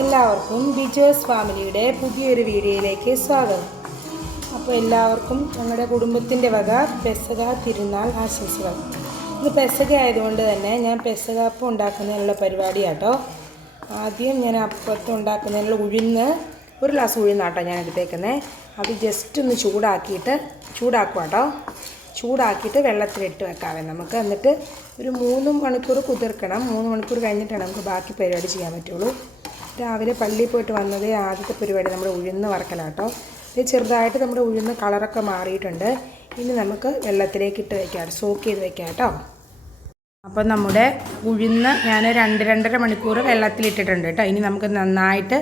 എല്ലാവർക്കും ബിജോസ് ഫാമിലിയുടെ പുതിയൊരു വീഡിയോയിലേക്ക് സ്വാഗതം. അപ്പോൾ എല്ലാവർക്കും ഞങ്ങളുടെ കുടുംബത്തിൻ്റെ വക പെസഹ തിരുനാൾ ആശംസകൾ. ഇത് പെസഹ ആയതുകൊണ്ട് തന്നെ ഞാൻ പെസഹ അപ്പം ഉണ്ടാക്കുന്നതിനുള്ള പരിപാടിയാട്ടോ. ആദ്യം ഞാൻ അപ്പത്ത് ഉണ്ടാക്കുന്നതിനുള്ള ഒരു ഗ്ലാസ് ഉഴുന്നാട്ടോ ഞാൻ എടുത്തേക്കുന്നത്. അത് ജസ്റ്റ് ഒന്ന് ചൂടാക്കിയിട്ട് വെള്ളത്തിലിട്ട് വെക്കാവേ നമുക്ക്. എന്നിട്ട് ഒരു 3 മണിക്കൂർ കുതിർക്കണം. 3 മണിക്കൂർ കഴിഞ്ഞിട്ടാണ് നമുക്ക് ബാക്കി പരിപാടി ചെയ്യാൻ പറ്റുള്ളൂ. രാവിലെ പള്ളിയിൽ പോയിട്ട് വന്നതേ ആദ്യത്തെ പരിപാടി നമ്മുടെ ഉഴുന്ന് വറക്കലാട്ടോ. ഇത് ചെറുതായിട്ട് നമ്മുടെ ഉഴുന്ന് കളറൊക്കെ മാറിയിട്ടുണ്ട്. ഇനി നമുക്ക് വെള്ളത്തിലേക്ക് ഇട്ട് വയ്ക്കാം, സോക്ക് ചെയ്ത് വയ്ക്കാം കേട്ടോ. അപ്പം നമ്മുടെ ഉഴുന്ന് ഞാൻ 2-2.5 മണിക്കൂർ വെള്ളത്തിലിട്ടിട്ടുണ്ട് കേട്ടോ. ഇനി നമുക്ക് നന്നായിട്ട്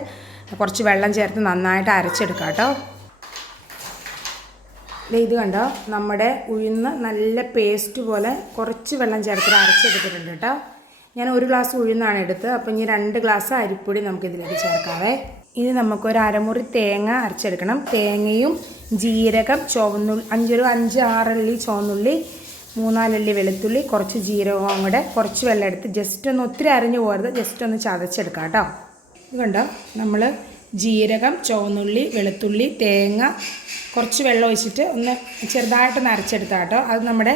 കുറച്ച് വെള്ളം ചേർത്ത് നന്നായിട്ട് അരച്ചെടുക്കാം കേട്ടോ. ഇത് കണ്ടോ, നമ്മുടെ ഉഴുന്ന് നല്ല പേസ്റ്റ് പോലെ കുറച്ച് വെള്ളം ചേർത്തിട്ട് അരച്ചെടുത്തിട്ടുണ്ട് കേട്ടോ. ഞാൻ 1 ഗ്ലാസ് ഉഴുന്നാണ് എടുത്തത്. അപ്പം ഇനി 2 ഗ്ലാസ് അരിപ്പൊടി നമുക്കിതിലേക്ക് ചേർക്കാവേ. ഇനി നമുക്കൊരു അരമുറി തേങ്ങ അരച്ചെടുക്കണം. തേങ്ങയും ജീരകം, ചുവന്നുള്ളി 5-6 അല്ലി ചുവന്നുള്ളി, 3-4 അല്ലി വെളുത്തുള്ളി, കുറച്ച് ജീരകവും കൂടെ കുറച്ച് വെള്ളം എടുത്ത് ജസ്റ്റ് ഒന്ന് ഒത്തിരി അരഞ്ഞു പോകരുത്, ജസ്റ്റ് ഒന്ന് ചതച്ചെടുക്കാം കേട്ടോ. ഇത് കണ്ടോ, നമ്മൾ ജീരകം, ചുവന്നുള്ളി, വെളുത്തുള്ളി, തേങ്ങ കുറച്ച് വെള്ളം ഒഴിച്ചിട്ട് ഒന്ന് ചെറുതായിട്ടൊന്ന് അരച്ചെടുത്താൽ കേട്ടോ. അത് നമ്മുടെ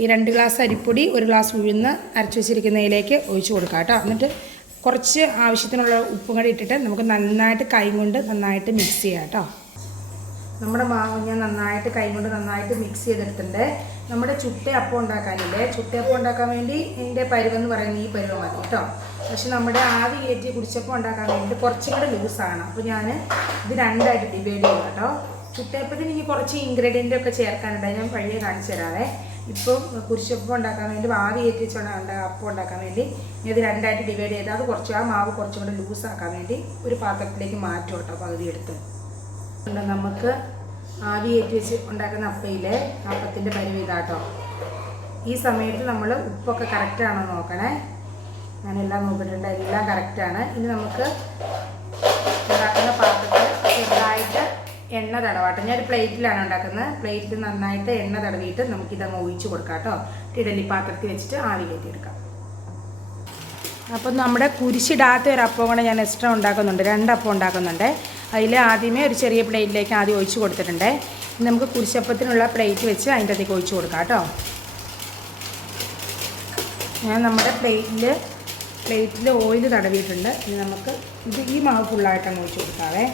ഈ 2 ഗ്ലാസ് അരിപ്പൊടി 1 ഗ്ലാസ് ഉഴുന്ന് അരച്ച് വെച്ചിരിക്കുന്നതിലേക്ക് ഒഴിച്ച് കൊടുക്കാം കേട്ടോ. എന്നിട്ട് കുറച്ച് ആവശ്യത്തിനുള്ള ഉപ്പും കൂടി ഇട്ടിട്ട് നമുക്ക് നന്നായിട്ട് കൈ കൊണ്ട് നന്നായിട്ട് മിക്സ് ചെയ്യാം കേട്ടോ. നമ്മുടെ മാവ് ഞാൻ നന്നായിട്ട് കൈ കൊണ്ട് നന്നായിട്ട് മിക്സ് ചെയ്തെടുത്തിട്ടുണ്ട്. നമ്മുടെ ചുട്ടയപ്പം ഉണ്ടാക്കാനില്ലേ, ചുട്ടയപ്പം ഉണ്ടാക്കാൻ വേണ്ടി എൻ്റെ പരുവെന്ന് പറയുന്നത് ഈ പരുവം മതി കേട്ടോ. പക്ഷെ നമ്മുടെ ആവി കയറ്റി കുടിച്ചപ്പം ഉണ്ടാക്കാൻ വേണ്ടിയിട്ട് കുറച്ചും കൂടെ ലൂസാണ്. അപ്പോൾ ഞാൻ ഇത് 2ആയിട്ട് ഡിവൈഡ് ചെയ്യും കേട്ടോ. ചുട്ടയപ്പത്തിന് ഇനി കുറച്ച് ഇൻഗ്രീഡിയൻ്റൊക്കെ ചേർക്കാനുണ്ട്, ഞാൻ വഴിയെ കാണിച്ചു തരാവേ. ഇപ്പം കുരിശപ്പം ഉണ്ടാക്കാൻ വേണ്ടി ആവി കയറ്റി വെച്ചോണ്ട് അപ്പം ഉണ്ടാക്കാൻ വേണ്ടി ഇത് 2ആയിട്ട് ഡിവൈഡ് ചെയ്താൽ അത് കുറച്ച് ആ മാവ് കുറച്ചും കൂടെ ലൂസാക്കാൻ വേണ്ടി ഒരു പാത്രത്തിലേക്ക് മാറ്റും കേട്ടോ. പകുതി എടുത്ത് നമുക്ക് ആവി കയറ്റി വെച്ച് ഉണ്ടാക്കുന്ന അപ്പയിലെ അപ്പത്തിൻ്റെ പരിവ് ഇതാട്ടോ. ഈ സമയത്ത് നമ്മൾ ഉപ്പൊക്കെ കറക്റ്റാണോ നോക്കണേ. ഞാനെല്ലാം നോക്കിയിട്ടുണ്ട്, എല്ലാം കറക്റ്റാണ്. ഇനി നമുക്ക് ഉണ്ടാക്കുന്ന പാത്രത്തിൽ ചെറുതായിട്ട് എണ്ണ തടവാട്ടെ. ഞാൻ ഒരു പ്ലേറ്റിലാണ് ഉണ്ടാക്കുന്നത്. പ്ലേറ്റിൽ നന്നായിട്ട് എണ്ണ തടവിയിട്ട് നമുക്കിതങ്ങ് ഒഴിച്ച് കൊടുക്കാം കേട്ടോ. ഇഡലി പാത്രത്തിൽ വെച്ചിട്ട് ആവി കയറ്റിയെടുക്കാം. അപ്പം നമ്മുടെ കുരിശിടാത്ത ഒരു അപ്പം കൂടെ ഞാൻ എക്സ്ട്രാ ഉണ്ടാക്കുന്നുണ്ട്. 2 അപ്പം ഉണ്ടാക്കുന്നുണ്ട്. അതിൽ ആദ്യമേ ഒരു ചെറിയ പ്ലേറ്റിലേക്ക് ആദ്യം ഒഴിച്ച് കൊടുത്തിട്ടുണ്ട്. ഇനി നമുക്ക് കുരിശപ്പത്തിനുള്ള പ്ലേറ്റ് വെച്ച് അതിൻ്റെ അകത്തേക്ക് ഒഴിച്ച് കൊടുക്കാം കേട്ടോ. ഞാൻ നമ്മുടെ പ്ലേറ്റിൽ ഓയിൽ തടവിയിട്ടുണ്ട്. ഇനി നമുക്ക് ഈ മാവ് ഫുള്ളായിട്ടങ്ങ് ഒഴിച്ച് കൊടുക്കാവേ.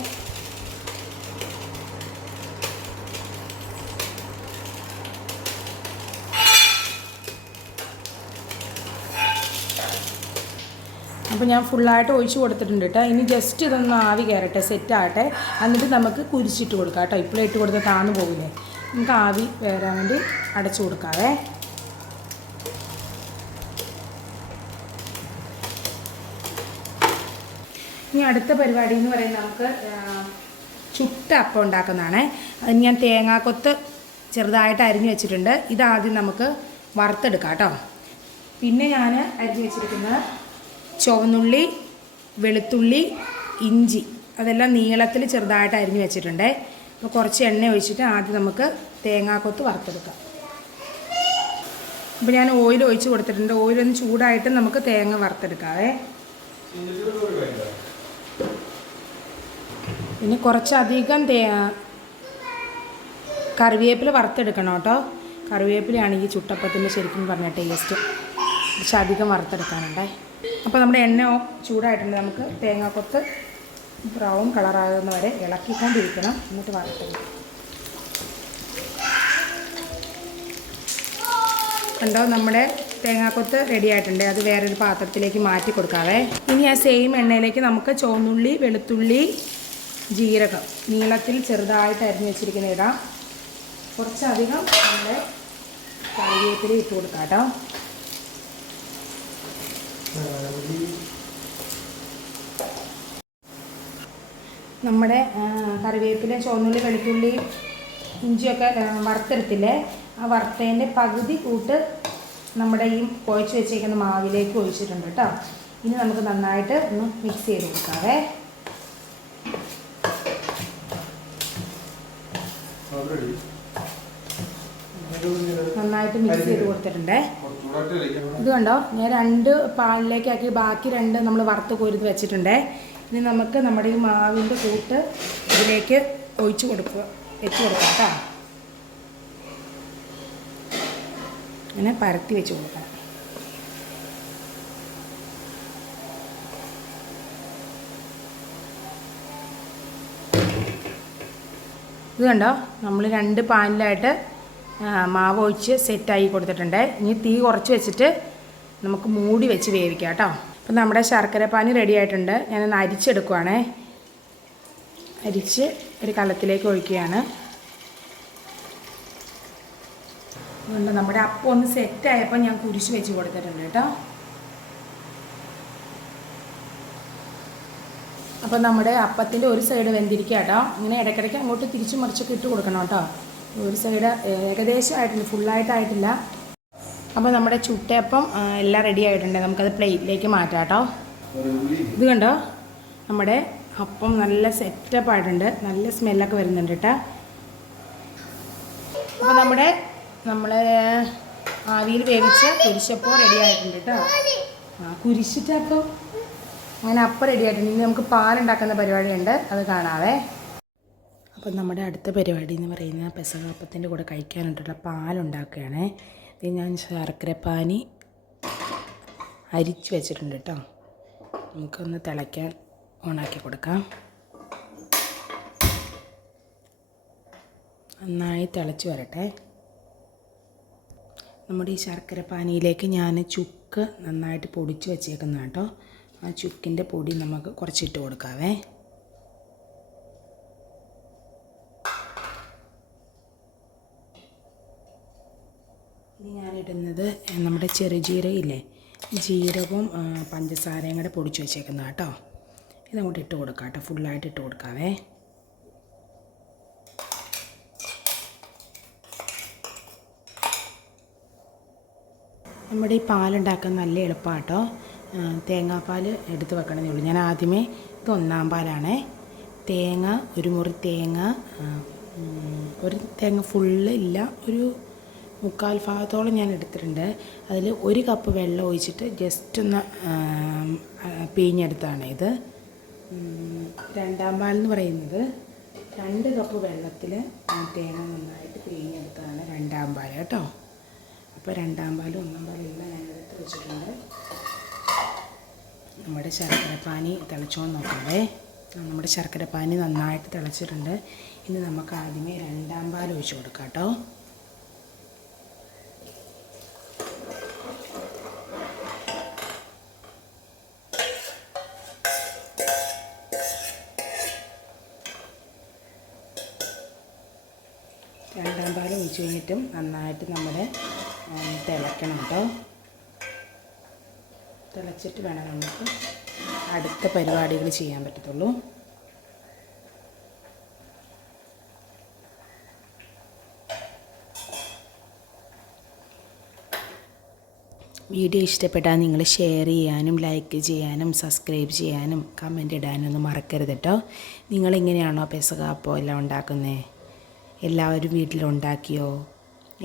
അപ്പോൾ ഞാൻ ഫുള്ളായിട്ട് ഒഴിച്ച് കൊടുത്തിട്ടുണ്ട് കേട്ടോ. ഇനി ജസ്റ്റ് ഇതൊന്ന് ആവി കയറട്ടെ, സെറ്റാകട്ടെ. എന്നിട്ട് നമുക്ക് കുരിശിട്ട് കൊടുക്കാം കേട്ടോ. ഇപ്പോഴും ഇട്ട് കൊടുത്ത് താന്നു പോകില്ലേ. നമുക്ക് ആവി വരാൻ വേണ്ടി അടച്ചു കൊടുക്കാവേ. ഇനി അടുത്ത പരിപാടി എന്ന് പറയുന്നത് നമുക്ക് ചുട്ട അപ്പം ഉണ്ടാക്കുന്നതാണ്. അതിന് ഞാൻ തേങ്ങാക്കൊത്ത് ചെറുതായിട്ട് അരിഞ്ഞ് വെച്ചിട്ടുണ്ട്. ഇതാദ്യം നമുക്ക് വറുത്തെടുക്കാം കേട്ടോ. പിന്നെ ഞാൻ അരിഞ്ഞ് വെച്ചിരിക്കുന്നത് ചുവന്നുള്ളി, വെളുത്തുള്ളി, ഇഞ്ചി അതെല്ലാം നീളത്തിൽ ചെറുതായിട്ട് അരിഞ്ഞ് വെച്ചിട്ടുണ്ട്. അപ്പോൾ കുറച്ച് എണ്ണ ഒഴിച്ചിട്ട് ആദ്യം നമുക്ക് തേങ്ങാക്കൊത്ത് വറുത്തെടുക്കാം. അപ്പോൾ ഞാൻ ഓയിൽ ഒഴിച്ച് കൊടുത്തിട്ടുണ്ട്. ഓയിലൊന്ന് ചൂടായിട്ട് നമുക്ക് തേങ്ങ വറുത്തെടുക്കാവേ. പിന്നെ കുറച്ചധികം കറിവേപ്പില വറുത്തെടുക്കണം കേട്ടോ. കറിവേപ്പിലയാണ് ഈ ചുട്ടപ്പത്തിൻ്റെ ശരിക്കും പറഞ്ഞ ടേസ്റ്റ്. കുറച്ച് അധികം വറുത്തെടുക്കാനുണ്ടേ. അപ്പോൾ നമ്മുടെ എണ്ണ ചൂടായിട്ടുണ്ട്. നമുക്ക് തേങ്ങാക്കൊത്ത് ബ്രൗൺ കളറാകുന്ന വരെ ഇളക്കിക്കൊണ്ടിരിക്കണം. എന്നിട്ട് വറുത്തെടുക്കാം. കണ്ടോ, നമ്മുടെ തേങ്ങാക്കൊത്ത് റെഡി ആയിട്ടുണ്ട്. അത് വേറൊരു പാത്രത്തിലേക്ക് മാറ്റി കൊടുക്കാവേ. ഇനി ആ സെയിം എണ്ണയിലേക്ക് നമുക്ക് ചുവന്നുള്ളി, വെളുത്തുള്ളി, ജീരകം നീളത്തിൽ ചെറുതായിട്ട് അരിഞ്ഞ് വെച്ചിരിക്കുന്ന ഇടാം. കുറച്ചധികം നമ്മുടെ കറിവേപ്പില ഇട്ട് കൊടുക്കാം കേട്ടോ. നമ്മുടെ കറിവേപ്പില, ചുവന്നുള്ളി, വെളുത്തുള്ളി, ഇഞ്ചിയൊക്കെ വറുത്തെടുത്തില്ലേ, ആ വറുത്തതിൻ്റെ പകുതി കൂട്ട് നമ്മുടെ ഈ കുഴച്ച് വെച്ചേക്കുന്ന മാവിലേക്ക് ഒഴിച്ചിട്ടുണ്ട് കേട്ടോ. ഇനി നമുക്ക് നന്നായിട്ട് ഒന്ന് മിക്സ് ചെയ്ത് കൊടുക്കാവേ. നന്നായിട്ട് മിക്സ് ചെയ്ത് കൊടുത്തിട്ടുണ്ട്. ഇത് കണ്ടോ, ഞാൻ 2 പാനിലേക്കാക്കി ബാക്കി 2 നമ്മൾ വറുത്ത് കോരിത് വെച്ചിട്ടുണ്ട്. ഇനി നമുക്ക് നമ്മുടെ ഈ മാവിൻ്റെ കൂട്ട് ഇതിലേക്ക് വെച്ച് കൊടുക്കാം കേട്ടോ. ഇങ്ങനെ പരത്തി വെച്ച് കൊടുക്കാം. ഇത് കണ്ടോ, നമ്മൾ 2 പാനിലായിട്ട് മാവ് ഒഴിച്ച് സെറ്റാക്കി കൊടുത്തിട്ടുണ്ട്. ഇനി തീ കുറച്ച് വെച്ചിട്ട് നമുക്ക് മൂടി വെച്ച് വേവിക്കാം കേട്ടോ. അപ്പം നമ്മുടെ ശർക്കര പാനി റെഡി ആയിട്ടുണ്ട്. ഞാനൊന്ന് അരിച്ചെടുക്കുവാണേ. അരിച്ച് ഒരു കലത്തിലേക്ക് ഒഴിക്കുകയാണ്. അതുകൊണ്ട് നമ്മുടെ അപ്പം ഒന്ന് സെറ്റായപ്പോൾ ഞാൻ കുരിശ് വെച്ച് കൊടുത്തിട്ടുണ്ട് കേട്ടോ. അപ്പോൾ നമ്മുടെ അപ്പത്തിൻ്റെ ഒരു സൈഡ് വെന്തിരിക്കുക കേട്ടോ. ഇങ്ങനെ ഇടയ്ക്കിടയ്ക്ക് അങ്ങോട്ട് തിരിച്ചു മറിച്ചൊക്കെ ഇട്ട് കൊടുക്കണം കേട്ടോ. ഒരു സൈഡ് ഏകദേശം ആയിട്ടുണ്ട്, ഫുള്ളായിട്ടായിട്ടില്ല. അപ്പോൾ നമ്മുടെ ചുട്ടയപ്പം എല്ലാം റെഡി ആയിട്ടുണ്ട്. നമുക്കത് പ്ലേറ്റിലേക്ക് മാറ്റാം കേട്ടോ. ഇത് കണ്ടോ, നമ്മുടെ അപ്പം നല്ല സെറ്റപ്പ് ആയിട്ടുണ്ട്. നല്ല സ്മെല്ലൊക്കെ വരുന്നുണ്ട് കേട്ടോ. അപ്പോൾ നമ്മൾ ആവിയിൽ വേവിച്ച് കുരിശപ്പം റെഡി ആയിട്ടുണ്ട് കേട്ടോ. കുരിശിട്ടപ്പം അങ്ങനെ അപ്പം റെഡി ആയിട്ടുണ്ട്. ഇനി നമുക്ക് പാലുണ്ടാക്കുന്ന പരിപാടിയുണ്ട്, അത് കാണാവേ. അപ്പം നമ്മുടെ അടുത്ത പരിപാടി എന്ന് പറയുന്നത് പെസഹാപ്പത്തിൻ്റെ കൂടെ കഴിക്കാനായിട്ടുള്ള പാലുണ്ടാക്കുകയാണ്. ഇത് ഞാൻ ശർക്കരപ്പാനി അരിച്ച് വെച്ചിട്ടുണ്ട് കേട്ടോ. നമുക്കൊന്ന് തിളയ്ക്കാൻ ഓണാക്കി കൊടുക്കാം. നന്നായി തിളച്ച് വരട്ടെ. നമ്മുടെ ഈ ശർക്കരപ്പാനിയിലേക്ക് ഞാൻ ചുക്ക് നന്നായിട്ട് പൊടിച്ച് വെച്ചേക്കുന്ന കേട്ടോ. ആ ചുക്കിൻ്റെ പൊടി നമുക്ക് കുറച്ചിട്ട് കൊടുക്കാവേ. ഇനി ഞാനിടുന്നത് നമ്മുടെ ചെറുജീരകയില്ലേ, ജീരകവും പഞ്ചസാരയും കൂടെ പൊടിച്ച് വെച്ചേക്കുന്ന കേട്ടോ. ഇതങ്ങോട്ട് ഇട്ട് കൊടുക്കാം കേട്ടോ. ഫുള്ളായിട്ട് ഇട്ട് കൊടുക്കാവേ. നമ്മുടെ ഈ പാലുണ്ടാക്കാൻ നല്ല എളുപ്പമാണ് കേട്ടോ. തേങ്ങാപ്പാൽ എടുത്ത് വെക്കണമെന്നേ ഉള്ളൂ. ഞാൻ ആദ്യമേ ഇത് 1-ാം പാലാണേ. തേങ്ങ, ഒരു മുറി തേങ്ങ, ഒരു തേങ്ങ ഫുള്ള് ഇല്ല, ഒരു 3/4 ഭാഗത്തോളം ഞാൻ എടുത്തിട്ടുണ്ട്. അതിൽ 1 കപ്പ് വെള്ളം ഒഴിച്ചിട്ട് ജസ്റ്റ് ഒന്ന് പിഴിഞ്ഞെടുത്താണ് ഇത്. 2-ാം പാലെന്ന് പറയുന്നത് 2 കപ്പ് വെള്ളത്തിൽ തേങ്ങ നന്നായിട്ട് പിഴിഞ്ഞെടുത്തതാണ് 2-ാം പാൽ കേട്ടോ. അപ്പോൾ 2-ാം പാലും 1-ാം പാലും എല്ലാം ഞാൻ എടുത്ത് വെച്ചിട്ടുണ്ട്. നമ്മുടെ ശർക്കരപ്പാനി തിളച്ചോന്ന് നോക്കാവേ. നമ്മുടെ ശർക്കരപ്പാനി നന്നായിട്ട് തിളച്ചിട്ടുണ്ട്. ഇനി നമുക്ക് ആദ്യമേ 2-ാം പാൽ ഒഴിച്ച് കൊടുക്കാം കേട്ടോ. രണ്ടാം പാൽ ഒഴിച്ച് കഴിഞ്ഞിട്ടും നന്നായിട്ട് നമ്മുടെ തിളയ്ക്കണം കേട്ടോ. തിളച്ചിട്ട് വേണം നമുക്ക് അടുത്ത പരിപാടികൾ ചെയ്യാൻ പറ്റത്തുള്ളൂ. വീഡിയോ ഇഷ്ടപ്പെട്ടാൽ നിങ്ങൾ ഷെയർ ചെയ്യാനും ലൈക്ക് ചെയ്യാനും സബ്സ്ക്രൈബ് ചെയ്യാനും കമൻറ്റ് ഇടാനും ഒന്നും മറക്കരുത് കേട്ടോ. നിങ്ങളിങ്ങനെയാണോ പെസഹാപ്പം എല്ലാം ഉണ്ടാക്കുന്നത്? എല്ലാവരും വീട്ടിലുണ്ടാക്കിയോ?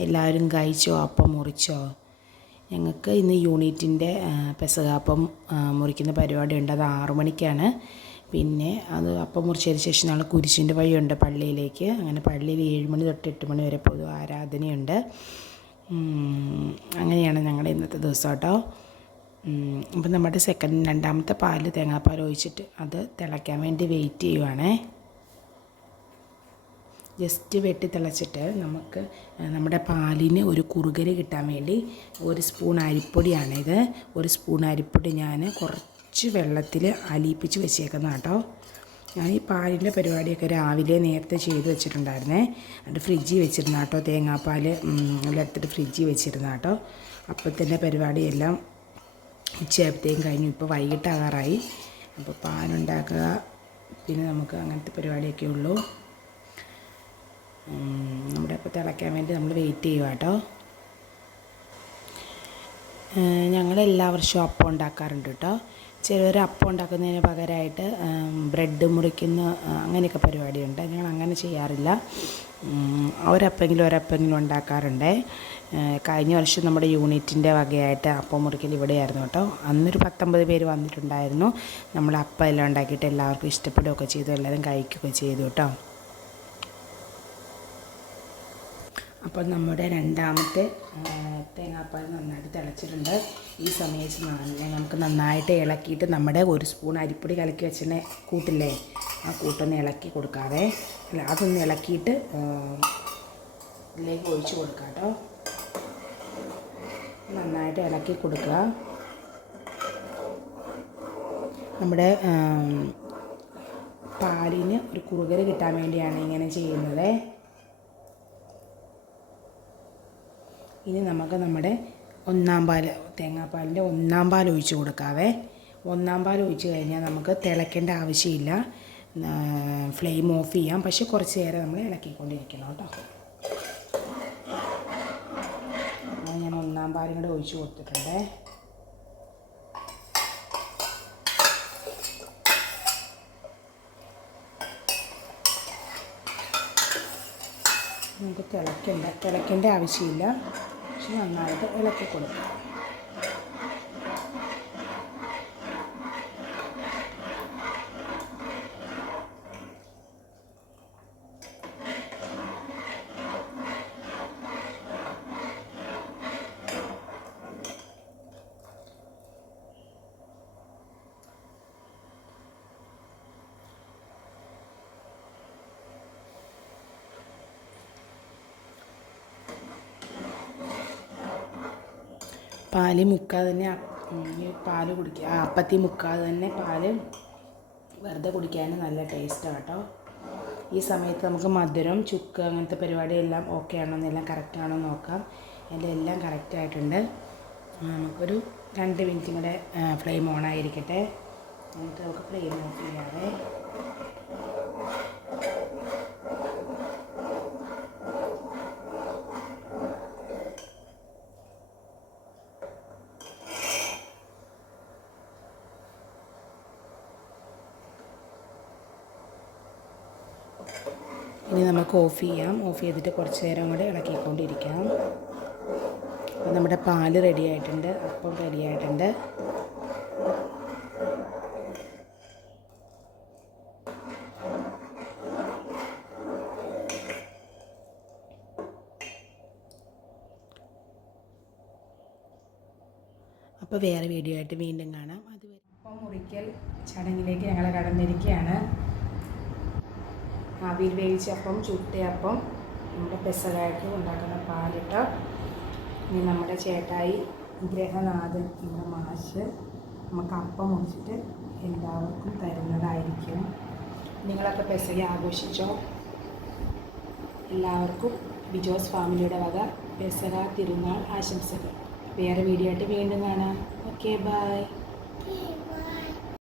എല്ലാവരും കഴിച്ചോ? അപ്പം മുറിച്ചോ? ഞങ്ങൾക്ക് ഇന്ന് യൂണിറ്റിൻ്റെ പെസഹാപ്പം മുറിക്കുന്ന പരിപാടിയുണ്ട്. അത് 6 മണിക്കാണ്. പിന്നെ അത് അപ്പം മുറിച്ചതിന് ശേഷം നാളെ കുരിശിൻ്റെ വഴിയുണ്ട് പള്ളിയിലേക്ക്. അങ്ങനെ പള്ളിയിൽ 7 മണി തൊട്ട് 8 മണി വരെ പൊതു ആരാധനയുണ്ട്. അങ്ങനെയാണ് ഞങ്ങളുടെ ഇന്നത്തെ ദിവസം കേട്ടോ. അപ്പം നമ്മുടെ 2-ാമത്തെ പാല് തേങ്ങാപ്പാൽ ഒഴിച്ചിട്ട് അത് തിളയ്ക്കാൻ വേണ്ടി വെയിറ്റ് ചെയ്യുവാണേ. ജസ്റ്റ് വെട്ടി തിളച്ചിട്ട് നമുക്ക് നമ്മുടെ പാലിന് ഒരു കുറുകൽ കിട്ടാൻ വേണ്ടി 1 സ്പൂൺ അരിപ്പൊടിയാണിത്. 1 സ്പൂൺ അരിപ്പൊടി ഞാൻ കുറച്ച് വെള്ളത്തിൽ അലിയിപ്പിച്ച് വെച്ചേക്കുന്ന കേട്ടോ. ഞാൻ ഈ പാലിൻ്റെ പരിപാടിയൊക്കെ രാവിലെ നേരത്തെ ചെയ്ത് വെച്ചിട്ടുണ്ടായിരുന്നേ. അത് ഫ്രിഡ്ജിൽ വെച്ചിരുന്ന കേട്ടോ. തേങ്ങാപ്പാൽ എല്ലാം എടുത്തിട്ട് ഫ്രിഡ്ജിൽ വെച്ചിരുന്ന കേട്ടോ. അപ്പത്തിൻ്റെ പരിപാടിയെല്ലാം ഉച്ചയായപ്പോഴത്തേക്കും കഴിഞ്ഞു. ഇപ്പോൾ വൈകിട്ടാകാറായി. അപ്പോൾ പാലുണ്ടാക്കുക, പിന്നെ നമുക്ക് അങ്ങനത്തെ പരിപാടിയൊക്കെ ഉള്ളൂ. നമ്മുടെ അപ്പോൾ തിളയ്ക്കാൻ വേണ്ടി നമ്മൾ വെയിറ്റ് ചെയ്യുക കേട്ടോ. ഞങ്ങളെല്ലാ വർഷവും അപ്പം ഉണ്ടാക്കാറുണ്ട് കേട്ടോ. ചിലർ അപ്പം ഉണ്ടാക്കുന്നതിന് പകരമായിട്ട് ബ്രെഡ് മുറിക്കുന്ന അങ്ങനെയൊക്കെ പരിപാടിയുണ്ട്. ഞങ്ങൾ അങ്ങനെ ചെയ്യാറില്ല. ഒരപ്പെങ്കിലും ഉണ്ടാക്കാറുണ്ട്. കഴിഞ്ഞ വർഷം നമ്മുടെ യൂണിറ്റിൻ്റെ വകയായിട്ട് അപ്പം മുറിക്കൽ ഇവിടെയായിരുന്നു കേട്ടോ. അന്നൊരു 19 പേര് വന്നിട്ടുണ്ടായിരുന്നു. നമ്മൾ അപ്പം എല്ലാം ഉണ്ടാക്കിയിട്ട് എല്ലാവർക്കും ഇഷ്ടപ്പെടുകയൊക്കെ ചെയ്തു, എല്ലാവരും കഴിക്കുകയൊക്കെ ചെയ്തു കേട്ടോ. അപ്പോൾ നമ്മുടെ രണ്ടാമത്തെ തേങ്ങാപ്പാൽ നന്നായിട്ട് തിളച്ചിട്ടുണ്ട്. ഈ സമയത്ത് നമുക്ക് നന്നായിട്ട് ഇളക്കിയിട്ട് നമ്മുടെ 1 സ്പൂൺ അരിപ്പൊടി കലക്കി വെച്ചിട്ട് കൂട്ടില്ലേ, ആ കൂട്ടൊന്ന് ഇളക്കി കൊടുക്കാതെ, അല്ല അതൊന്ന് ഇളക്കിയിട്ട് ഇതിലേക്ക് ഒഴിച്ച് കൊടുക്കാം കേട്ടോ. നന്നായിട്ട് ഇളക്കി കൊടുക്കുക. നമ്മുടെ പാലിന് ഒരു കുറുകൽ കിട്ടാൻ വേണ്ടിയാണ് ഇങ്ങനെ ചെയ്യുന്നത്. ഇനി നമുക്ക് നമ്മുടെ തേങ്ങാപ്പാലിൻ്റെ 1-ാം പാൽ ഒഴിച്ച് കൊടുക്കാവേ. 1-ാം പാൽ ഒഴിച്ച് കഴിഞ്ഞാൽ നമുക്ക് തിളയ്ക്കേണ്ട ആവശ്യമില്ല. ഫ്ലെയിം ഓഫ് ചെയ്യാം. പക്ഷെ കുറച്ച് നേരം നമ്മൾ ഇളക്കിക്കൊണ്ടിരിക്കണം കേട്ടോ. ഞാൻ 1-ാം പാലും കൂടെ ഒഴിച്ച് കൊടുത്തിട്ടുണ്ട്. നമുക്ക് തിളയ്ക്കേണ്ട ആവശ്യമില്ല. പക്ഷെ നന്നായിട്ട് ഇളക്കി കൊടുക്കാം. പാല് മുക്കാതെ തന്നെ പാല് കുടിക്കുക, അപ്പത്തി മുക്കാതെ തന്നെ പാല് വെറുതെ കുടിക്കാൻ നല്ല ടേസ്റ്റാണ് കേട്ടോ. ഈ സമയത്ത് നമുക്ക് മധുരം, ചുക്ക് അങ്ങനത്തെ പരിപാടിയെല്ലാം ഓക്കെ ആണോ എന്നെല്ലാം കറക്റ്റാണോ നോക്കാം. എൻ്റെ എല്ലാം കറക്റ്റായിട്ടുണ്ട്. നമുക്കൊരു 2 മിനിറ്റും കൂടെ ഫ്ലെയിം ഓണായിരിക്കട്ടെ. എന്നിട്ട് നമുക്ക് ഫ്ലെയിം ഓഫ് ചെയ്യാതെ ഇനി നമുക്ക് ഓഫ് ചെയ്യാം. ഓഫ് ചെയ്തിട്ട് കുറച്ച് നേരം കൂടെ ഇളക്കിക്കൊണ്ടിരിക്കാം. അപ്പോൾ നമ്മുടെ പാല് റെഡി ആയിട്ടുണ്ട്, അപ്പം റെഡി ആയിട്ടുണ്ട്. അപ്പോൾ വേറെ വീഡിയോ ആയിട്ട് വീണ്ടും കാണാം. അതുവരെ അപ്പം മുറിക്കൽ ചടങ്ങിലേക്ക് ഞങ്ങൾ കടന്നിരിക്കുകയാണ്. ആവിയിൽ വേവിച്ച അപ്പം, ചുട്ടയപ്പം, നമ്മുടെ പെസകായിട്ട് ഉണ്ടാക്കുന്ന പാലിട്ട്, ഇനി നമ്മുടെ ചേട്ടായി ഗ്രഹനാഥൻ, നമ്മുടെ മാഷ് നമുക്ക് അപ്പം മുറിച്ചിട്ട് എല്ലാവർക്കും തരുന്നതായിരിക്കും. നിങ്ങളൊക്കെ പെസക ആഘോഷിച്ചോ? എല്ലാവർക്കും ബിജോസ് ഫാമിലിയുടെ വക പെസക തിരുനാൾ ആശംസകൾ. വേറെ വീഡിയോ ആയിട്ട് വീണ്ടും കാണാം. Okay, by.